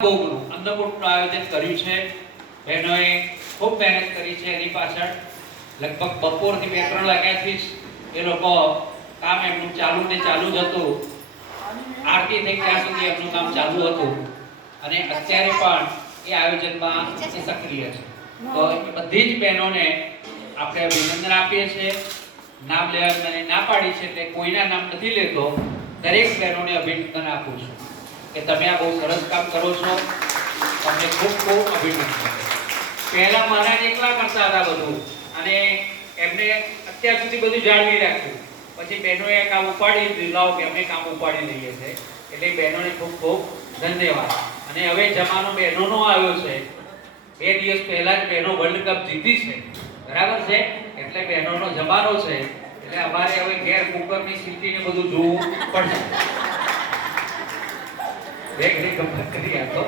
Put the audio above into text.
અન્નકૂટનું આયોજન કર્યું છે. બહેનોએ ખૂબ મહેનત કરી છે એની પાછળ. લગભગ બપોરથી 2-3 વાગ્યાથી જ એ લોકો કામ એમનું ચાલુ જ હતું. આરતી થઈ ત્યાં સુધી એમનું કામ ચાલુ હતું અને અત્યારે પણ એ આયોજનમાં સક્રિય છે. તો એ બધી જ બહેનોને આપણે અભિનંદન આપીએ છીએ. નામ લેવા મને ના પાડી છે એટલે કોઈના નામ નથી લેતો. દરેક બહેનોને અભિનંદન આપું છું કે તમે આ બહુ સરસ કામ કરો છો. તમને ખૂબ ખૂબ અભિનંદન. પહેલા મહારાજ એકલા કરતા હતા બધું અને એમને અત્યાર સુધી બધું જાળવી રાખ્યું. પછી બહેનોએ કામ ઉપાડી લાવો કે અમે કામ ઉપાડી લઈએ છીએ. એટલે બહેનોને ખૂબ ખૂબ ધન્યવાદ. અને હવે જમાનો બહેનોનો આવ્યો છે. 2 દિવસ પહેલા જ બહેનો વર્લ્ડ કપ જીતી છે, બરાબર છે. એટલે બહેનોનો જમાનો છે. એટલે અમારે હવે ગેર કુકરની સીટી ને બધું જોવું પડશે. એક ગમત કરી આ તો